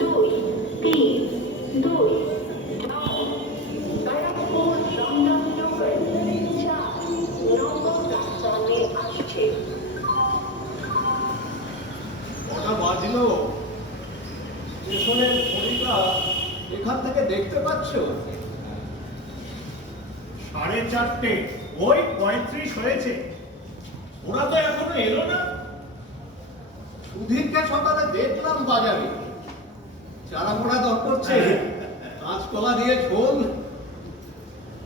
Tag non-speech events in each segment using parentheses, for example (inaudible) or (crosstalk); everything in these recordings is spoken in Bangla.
দুই, তিন, দুই ব্যারাকপুর এখান থেকে দেখতে পাচ্ছ? সাড়ে চারটে। ওই পঁয়ত্রিশ হয়েছে। ওরা তো এখনও এলো না। সুধীরকে সকালে দেখলাম বাজারে। চারা পোড়া দর করছে। কাঁচকলা দিয়ে ঝোল।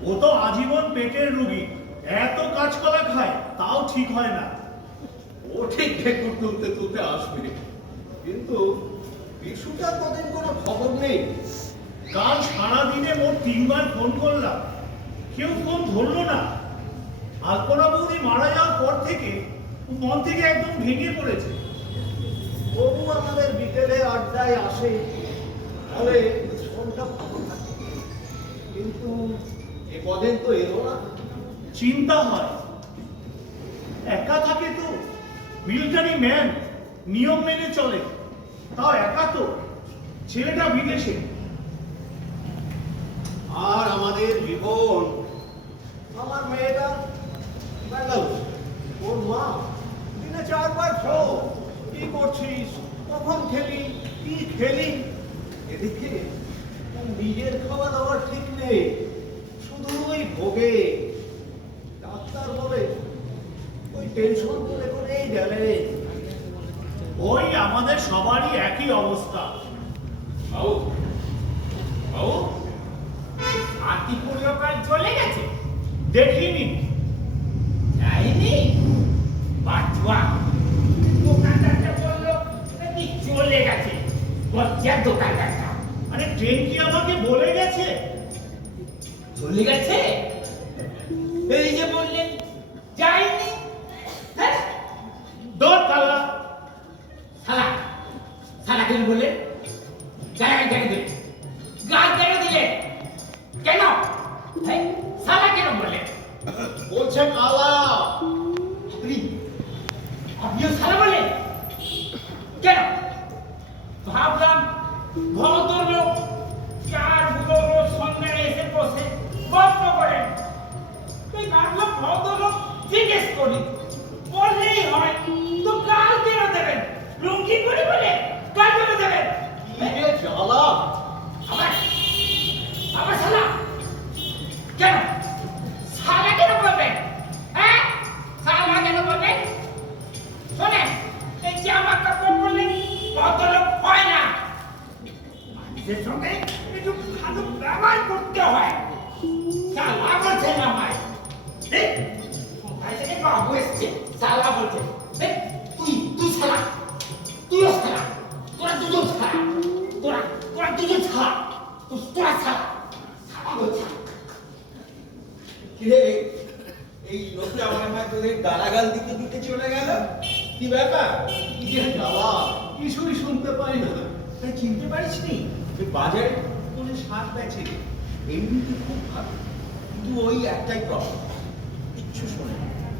ও তো আজীবন পেটের রুগী। এত কাঁচকলা খায় তাও ঠিক হয় না। ও ঠিক ঠেকুর তুলতে তুলতে আসবে। কিন্তু বিশুটার কদিন কোনো খবর নেই। কাল সারাদিনে মোট তিনবার ফোন করলাম। কেউ ফোন ধরলো না। আলপনা বৌদি মারা যাওয়ার পর থেকে মন থেকে একদম ভেঙে পড়েছে। তবু আমাদের বিকেলে আড্ডায় আসে। ফলে ফোনটা ভালো থাকে। কিন্তু এ কদিন তো এলো না। চিন্তা হয়। একা থাকে তো। মিলিটারি ম্যান নিয়ম মেনে চলে। তাও একা তো। ছেলেটা বিদেশে। আর আমাদের জীবন। আমার মেয়েটা ব্যাঙ্গালোর। ওর মা দিনে চারবার ফোন কি করছিস? কখন খেলি? কি খেলি? এদিকে নিজের খাওয়া দাওয়ার ঠিক নেই শুধুই ভোগে। ডাক্তার বলে, ওই টেনশন করে করেই গেলে ওই আমাদের সবারই একই অবস্থা। বাবু বাবু আতিপুর লোকাল চলে গেছে। দেখিনি।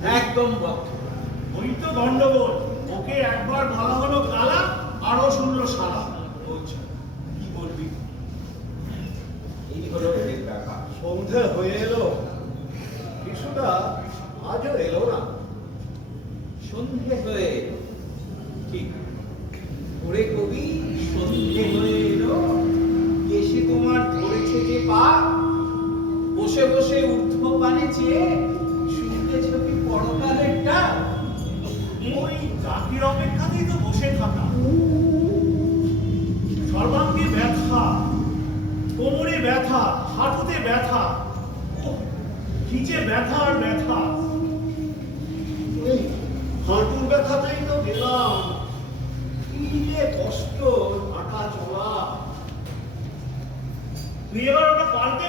একদম বদ্ধ ওই তো গন্ডগোল ওকে একবার ভালো হলো কালা আরও শুনলো সালা। বলছে কি বলবি? এই হলো ব্যাপার। সন্ধে হয়ে এলো। কিছুটা আজও এলো না। সন্ধে হয়ে ঠিক। ওরে কবি সন্ধে হয়ে এলো। এসে তোমার ধরেছে যে পা। বসে বসে ঊর্ধ্ব পানে চেয়ে শুনতেছ কি পরকালের ওই চাকরির অপেক্ষাতেই তো বসে থাকা। সর্বাঙ্গে ব্যথা, কোমরে ব্যথা, হাঁটুতে ব্যথা কি যে ব্যথা আর ব্যথা। হাঁটুর ব্যথাতেই তো গেলাম। কি যে কষ্ট হাঁটা চলা। পাল্টে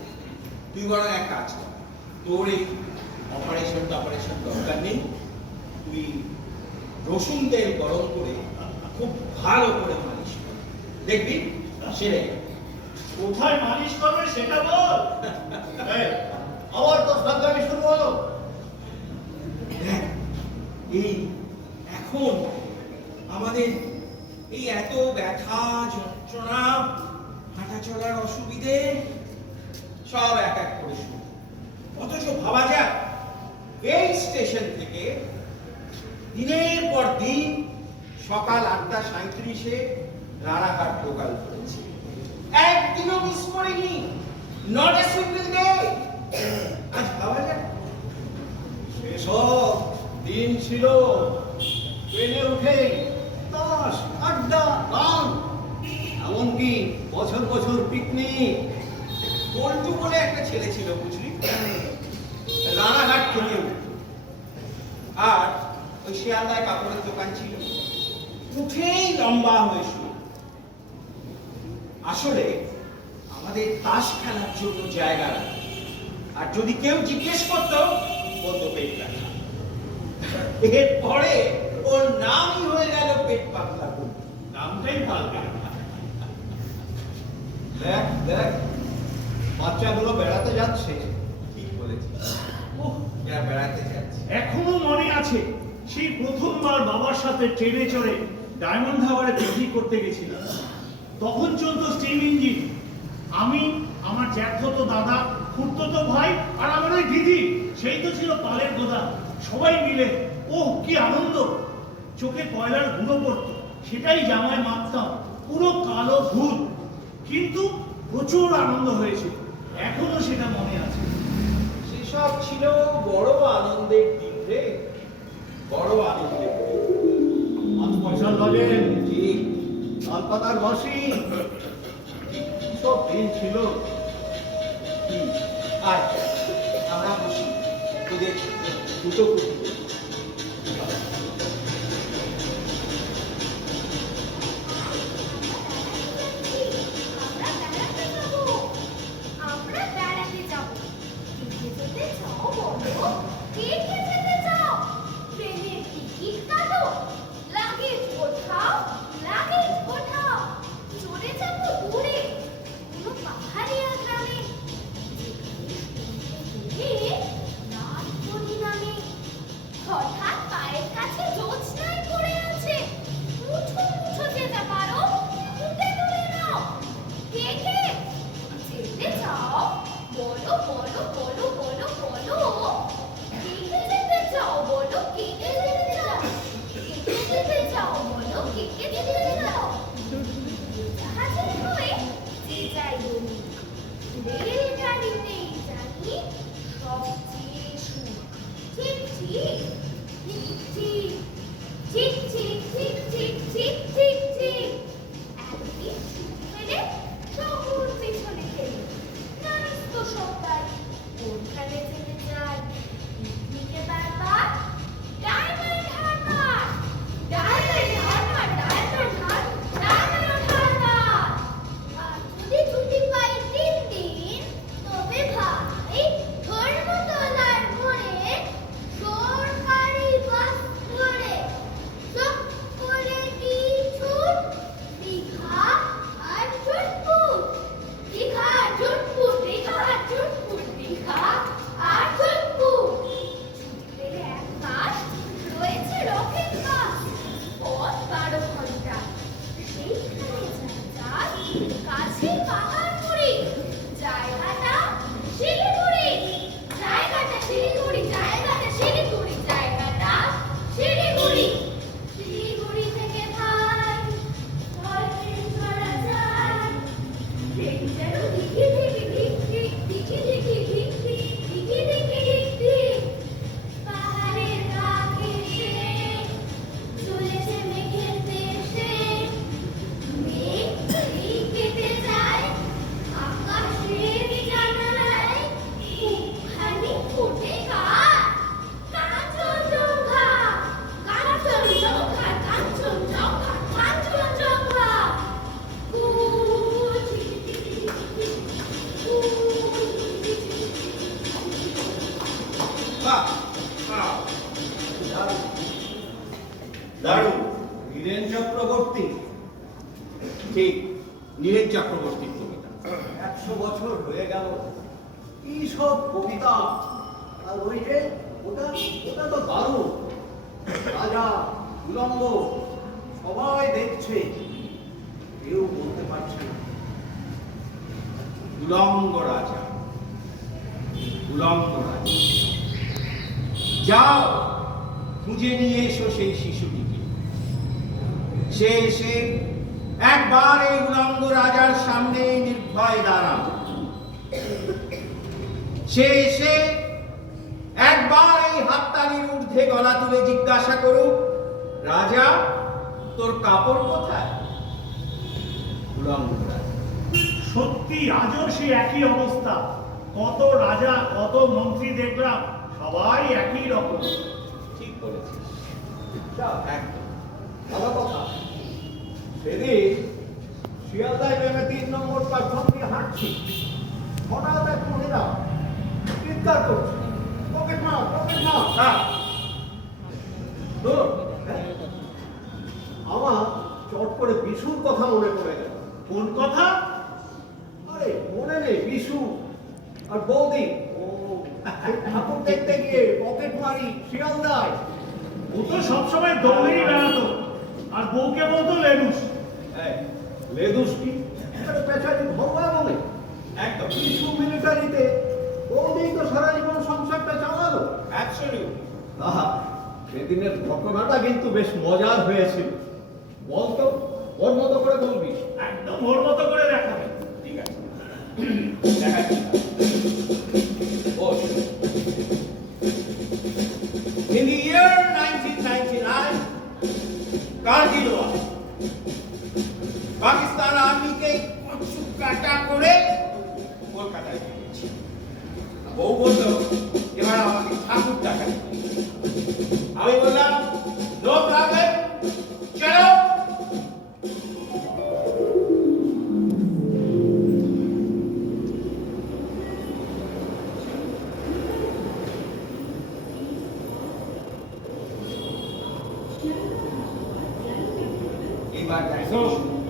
তুই বরং এক কাজ কর। তোর এই অপারেশন অপারেশন দরকার নেই। তুই রসুন তেল গরম করে খুব ভালো করে মালিশ কর। দেখবি? সেরে কোথায় মালিশ করবে সেটা বল। (laughs) আবার তো সাবধানে শুরু হলো। এই এখন আমাদের এই এত ব্যথা যন্ত্রণা হাঁটা চলার অসুবিধে সব এক এক করে অথচ ভাবা যায় এই স্টেশন থেকে দিনের পর দিন সকাল আটটা সাঁত্রিশে রানাঘাট লোকাল করেছি একদিনও মিস করিনি। নট এ সিঙ্গেল ডে আজ ভাবা যায়। সেসব দিন ছিল, ট্রেনে উঠে তাস আড্ডা, গান। এমনকি বছর বছর পিকনিক পল্টু বলে একটা ছেলে ছিল, বুঝলি? রানাঘাট থেকে আর ওই শিয়ালদায় কাপড়ের দোকান ছিল। উঠেই লম্বা হয়ে শুরু আসলে আমাদের তাস খেলার জন্য জায়গা আর যদি কেউ জিজ্ঞেস করতো, বলতো পেট ব্যথা। এরপরে ওর নামই হয়ে গেল পেট পাতলা নামটাই পাল্টে। দেখ দেখ। বাচ্চাগুলো বেড়াতে যাচ্ছে। ঠিক এরা বেড়াতে যাচ্ছে। এখনও মনে আছে, সেই প্রথমবার বাবার সাথে ট্রেনে চড়ে ডায়মন্ড হাওয়ারে পিকনিক করতে গেছিলাম। তখন চলতো স্টিম ইঞ্জিন। আমি, আমার জ্যাঠতো দাদা খুড়তো ভাই আর আমার ওই দিদি, সেই তো ছিল পালের গোদা সবাই মিলে, ওহ, কি আনন্দ! চোখে কয়লার গুঁড়ো পড়তো, সেটাই জামায় মাখতাম পুরো কালো ভূত কিন্তু প্রচুর আনন্দ হয়েছিল। এখনও সেটা মনে আছে? সেসব ছিল বড় আনন্দের দিন রে। বড় আনন্দের। পাঁচ পয়সার লজেন ঠিক লালপাতার বাসি। সব দিন ছিল। আয় আমরা বসি। তোদের দুটো জিজ্ঞাসা করুক রাজা তোর কাপড় কোথায়? সত্যি রাজার সে একই অবস্থা। কত রাজা কত মন্ত্রী দেখলাম সবাই একই রকম। ঠিক বলেছিস। ভালো কথা। সেদিন শিয়ালদায় তিন নম্বর প্ল্যাটফর্ম দিয়ে হাঁটছি। হঠাৎ এক মহিলা চিৎকার করছে পকেট মার পকেট মার। হ্যাঁ। আমার চট করে বিশুর কথা মনে পড়ে গেল। কোন কথা? আরে মনে নেই বিশু। আর বৌদি ও ঠাকুর দেখতে গিয়ে পকেট মারি শিয়ালদায় ও তো সবসময় দৌড়েই বেড়াতো। আর বউকে বলতো লেডুস। হ্যাঁ, লেডুস কি? পেছারি ভগবান বলে। একদম। কিছু মিলিটারিতে বৌদি তো সারা জীবন সংসারটা চালালো। অ্যাকচুয়ালি আহা সেদিনের ঘটনাটা কিন্তু বেশ মজার হয়েছিল। বলতো, ওর মতো করে বলবি? একদম ওর মতো করে দেখাবে। ঠিক আছে। দেখাচ্ছি। Dios.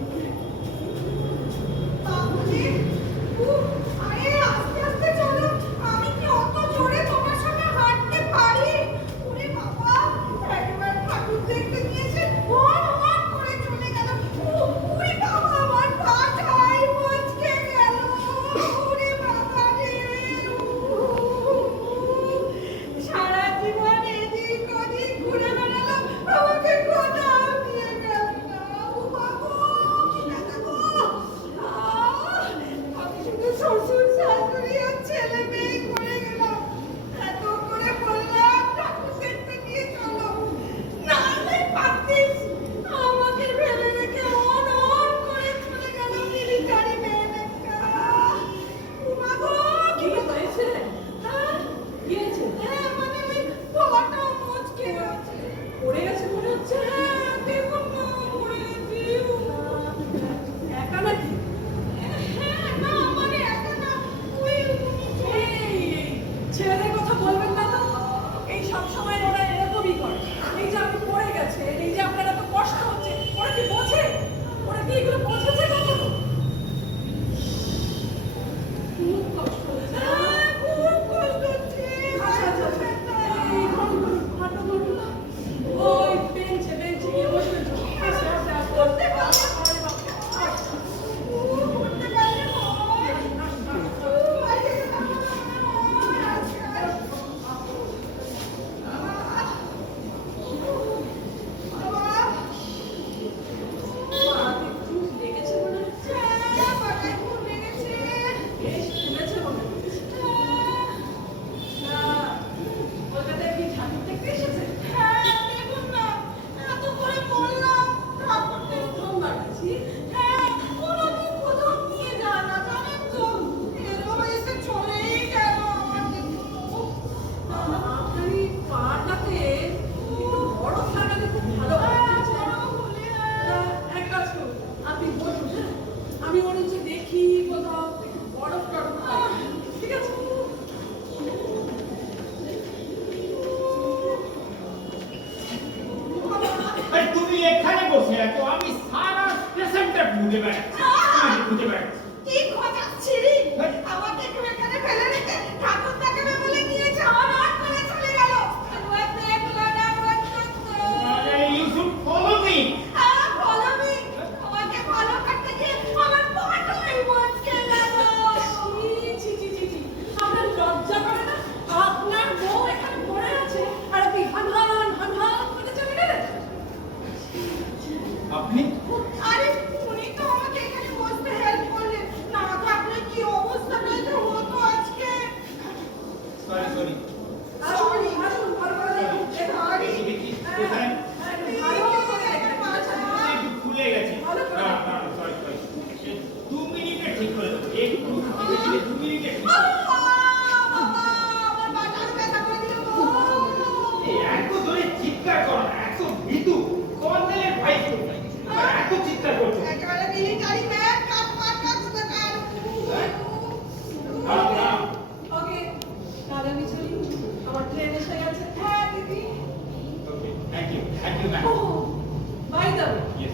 Thank you, ma'am. Oh, by the way. Yes.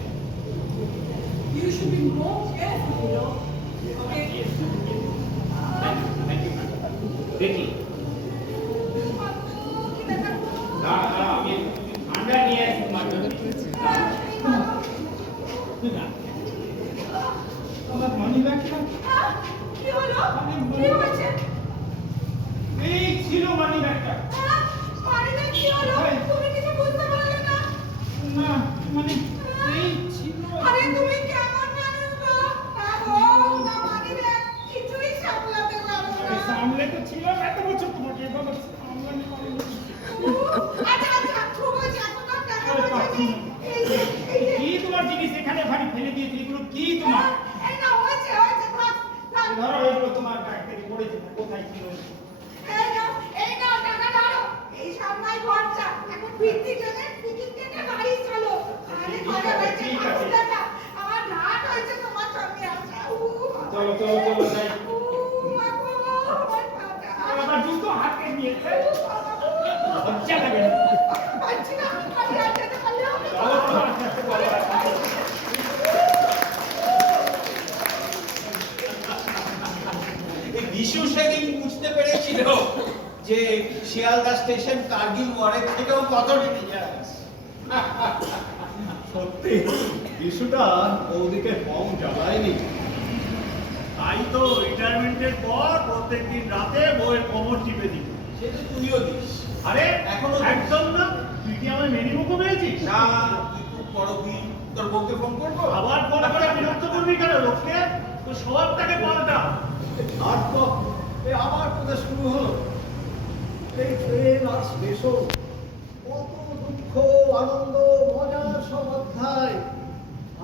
You should be more careful, you know. এই নাও টাকা ধরো। এই সামলাই ভরসা। এখন ভিত্তি স্টেশন কার্গিল ওয়ারের থেকেও কত ডিগ্রি সত্যি ইস্যুটা ওদিকে কম জ্বালায়নি তাই তো রিটায়ারমেন্টের পর প্রত্যেকদিন রাতে বইয়ের কোমর টিপে দিল সে তো তুইও দিস। আরে এখনও একদম না তুই কি আমার মেনি মুখো পেয়েছিস? না তুই খুব বড় দিন তোর বউকে ফোন করব? আবার ফোন করে বিরক্ত করবি কেন লোককে? তোর স্বভাবটাকে পাল্টা। আর তো এ আবার কোথায় শুরু হলো? সেই ট্রেন দুঃখ আনন্দ মজার সব অধ্যায়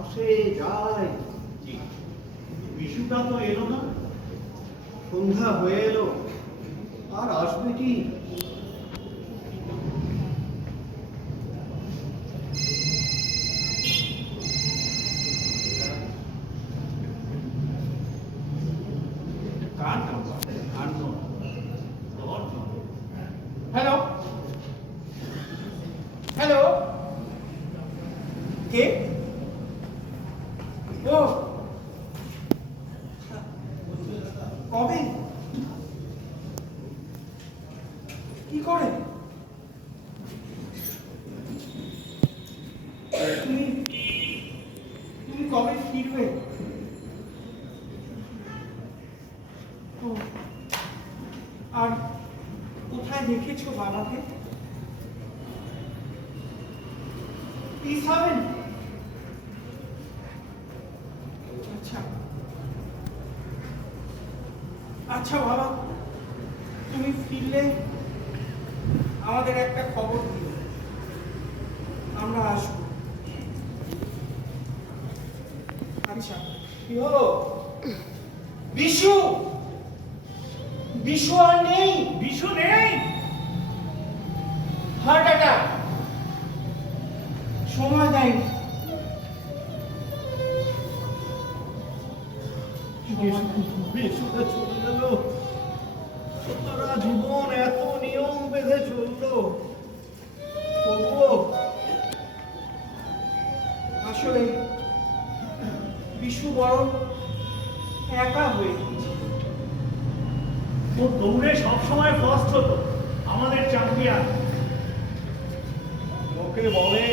আসে যায়। বিশুটা তো এলো না সন্ধ্যা হয়ে এলো আর আসবে কি? কি করে? তুমি তুমি কবে ফিরবে আর কোথায় দেখেছ বাবাকে? পিস আচ্ছা। আচ্ছা বাবা আমাদের একটা খবর দিও। আমরা আসব। আচ্ছা কি হলো? বিশু! বিশু আর নেই। বিশু নেই? Heart attack. সময় দেয়নি। বিশু চলে গেল। জীবন এত নিয়ম বেঁধে চলল আসলে বিশু বরণ একা হয়ে ও দৌড়ে সবসময় ফার্স্ট হতো। আমাদের চ্যাম্পিয়ান ওকে বলে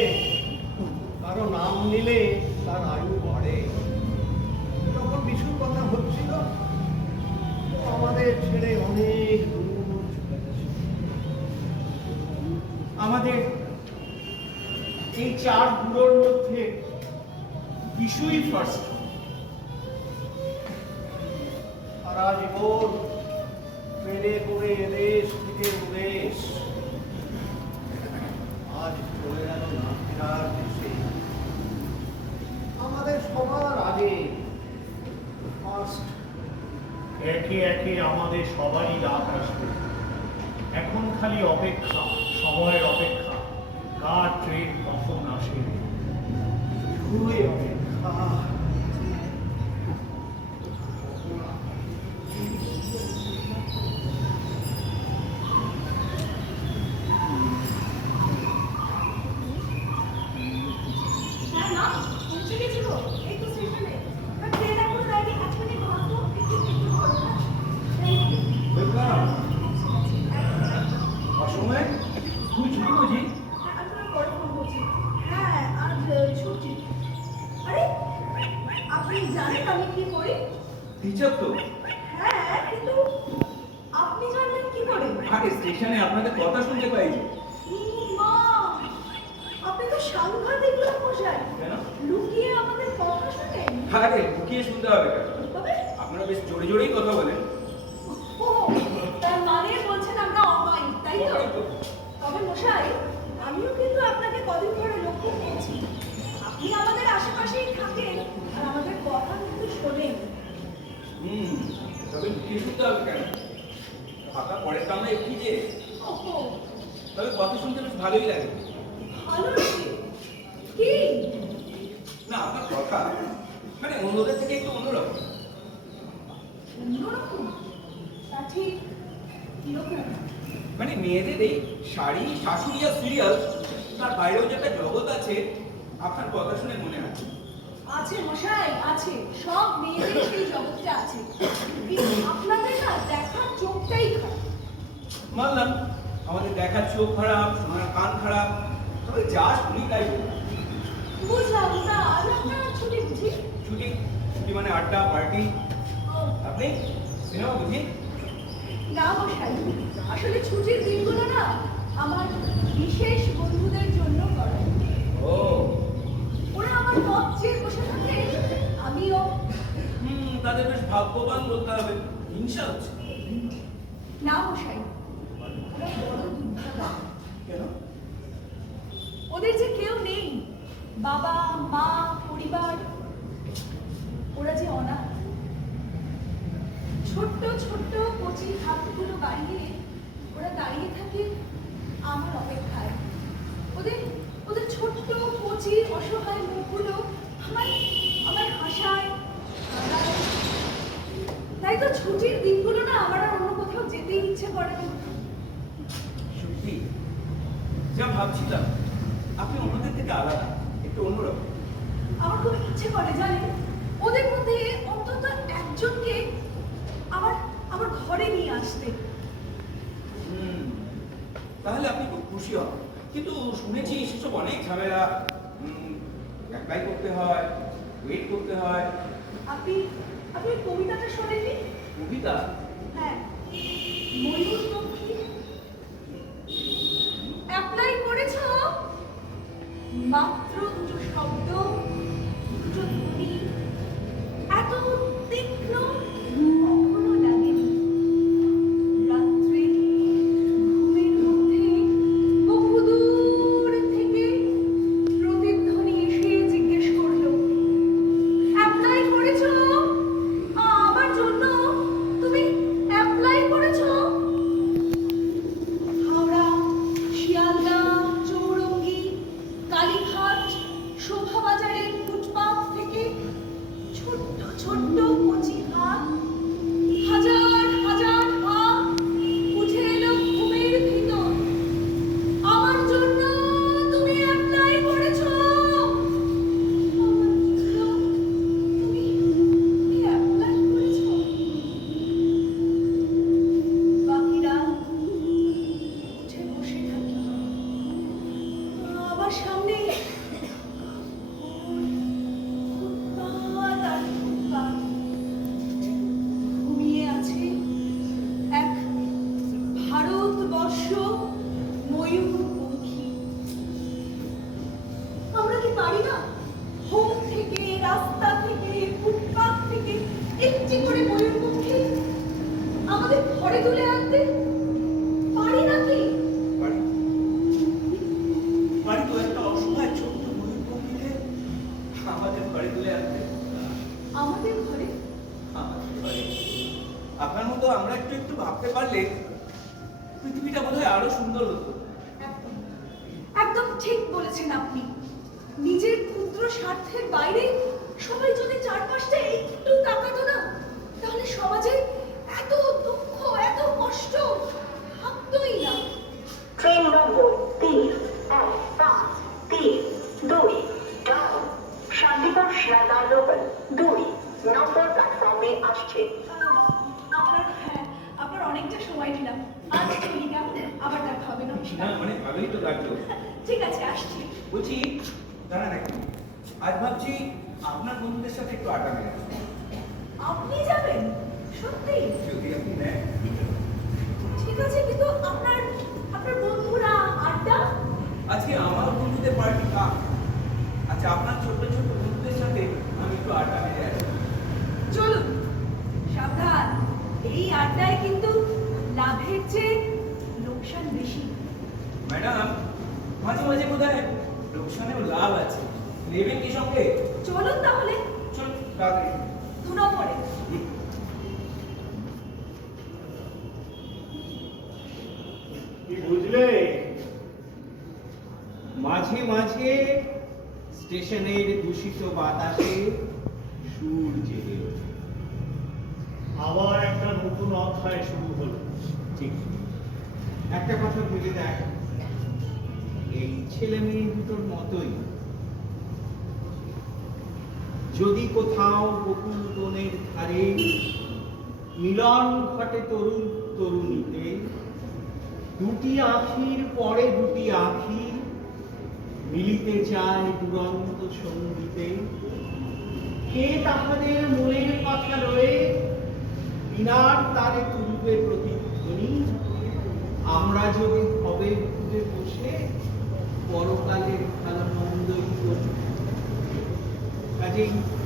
বিশুই ফার্স্ট। সারা জীবন করে এদেশ থেকে উদেশ আজ চলে গেল দেশে। আমাদের সবার আগে ফার্স্ট একে একে আমাদের সবারই রাত আসবে। এখন খালি অপেক্ষা, সময়ের অপেক্ষা। কার ট্রেন কখন আসে? শুরুই অপেক্ষা হ্যাঁ মা পৌঁছে গেছি গো এই তো স্টেশনে আর ট্রেন এখন রেডি এক মিনিট ভাবতো একটু একটু করো হ্যাঁ অসময়ে তুই ছুটি বুঝি হ্যাঁ, আমি তোমার পরে ফোন করছি হ্যাঁ আজ ছুটি আরে আপনি জানেন আমি কি করি টিচার তো হ্যাঁ কিন্তু আপনি জানলেন কি করে স্টেশনে আপনাদের কথা শুনতে পাই যে। আপনি তো সাংঘাতিক লোক মশাই। কেন? লুকিয়ে আমাদের কথা শুনেন। আরে লুকিয়ে শুনতে হবে তবে? আপনারা বেশ জোরে জোরেই কথা বলেন। ও তার মানে বলছেন আমরা অমায়িক তাই তো? তো। তবে মশাই আমিও কিন্তু আপনাকে কদিন ধরে লক্ষ্য করছি। আপনি আমাদের আশেপাশেই থাকেন আর আমাদের কথা কিন্তু শোনেন। হুম তবে লুকিয়ে শুনতে হবে কেন? ফাঁকা পরের কামড়ে কি যে? তবে কথা শুনতে বেশ ভালোই লাগে। না আপনার কথা। মানে অন্যদের থেকে একটু অন্যরকম। মানে মেয়েদের এই শাড়ি শাশুড়ি আর সিরিয়াল তার বাইরেও যে একটা জগৎ আছে আপনার কথা শুনে মনে হয় আছে মশাই আছে। সব মেয়েদের সেই জগৎটা আছে। কিন্তু আপনাদের না দেখার চোখটাই খারাপ। মানলাম আমাদের দেখার চোখ খারাপ শোনার কান খারাপ তবে যা শুনি তাই বুঝলাম না আজ আপনার ছুটি বুঝি? ছুটি ছুটি মানে আড্ডা পার্টি। আপনি সিনেমা বুঝি? না মশাই আসলে ছুটির দিনগুলো না আমার বিশেষ বন্ধুদের জন্য করা ও। ওরা আমার পথ চেয়ে বসে থাকে আমিও হুম তাদের বেশ ভাগ্যবান বলতে হবে হিংসা হচ্ছে। না মশাই কেন? ওদের যে কেউ নেই বাবা মা পরিবার ওরা যে অনাথ। ছোট্ট ছোট্ট কচি হাতগুলো বাড়িয়ে ওরা দাঁড়িয়ে থাকে আমার অপেক্ষায়। ওদের ওদের ছোট্ট কচি অসহায় মুখগুলো আমার আমার হাসায় কাঁদায়। তাই তো ছুটির দিনগুলো না আমার আর অন্য কোথাও যেতেই ইচ্ছে করে না। সত্যি? যা ভাবছিলাম আপনি অন্যদের থেকে আলাদা একটু অন্যরকম। আমার খুব ইচ্ছে করে জানেন? ওদের মধ্যে অন্তত একজনকে আমার আমার ঘরে নিয়ে আসতে। হুম তাহলে আপনি খুব খুশি হন কিন্তু শুনেছি সেসব অনেক ঝামেলা অ্যাপ্লাই করতে হয় ওয়েট করতে হয়। আপনি আপনি কবিতাটা শোনেননি? কবিতা হ্যাঁ (laughs) ঠিক আছে আসছি। বলছি দাঁড়ান একটু আজ ভাবছি আপনার বন্ধুদের সাথে একটু আড্ডা মেরে আপনি যাবেন? সত্যি? যদি আপনি নেন। ঠিক আছে কিন্তু আপনার আপনার বন্ধুরা আড্ডা? আজকে আমার বন্ধুদের পার্টি কাক আচ্ছা আপনার ছোট ছোট বন্ধুদের সাথে আমি একটু আড্ডা মেরে আসব চলুন সাবধান। এই আড্ডায় কিন্তু লাভের চেয়ে লোকসান বেশি। ম্যাডাম মাঝে মাঝে বোধ হয় লোকসানেও লাভ নেবেন কি সঙ্গে? চলুন তাহলে। চল তাড়াতাড়ি। দু নম্বরে কি বুঝলে? মাঝে মাঝে স্টেশনের দূষিত বাতাসে সুর জেগে ওঠে। আবার একটা নতুন অধ্যায় শুরু হলো। ঠিক। একটা কথা ভেবে দেখ। এই ছেলে মেয়ে দুটোর মতোই যদি কোথাও বকুল বনের ধারে মিলন ঘটে তরুণ তরুণীতে, দুটি আখির পরে দুটি আখি মিলিতে চায় দুরন্ত সঙ্গীতে কে তাহাদের মনের কথা রয়ে বিনার তারে তুলবে প্রতিধ্বনি? আমরা যদি হবে বসে, পরকালের ভালো মন্দই করি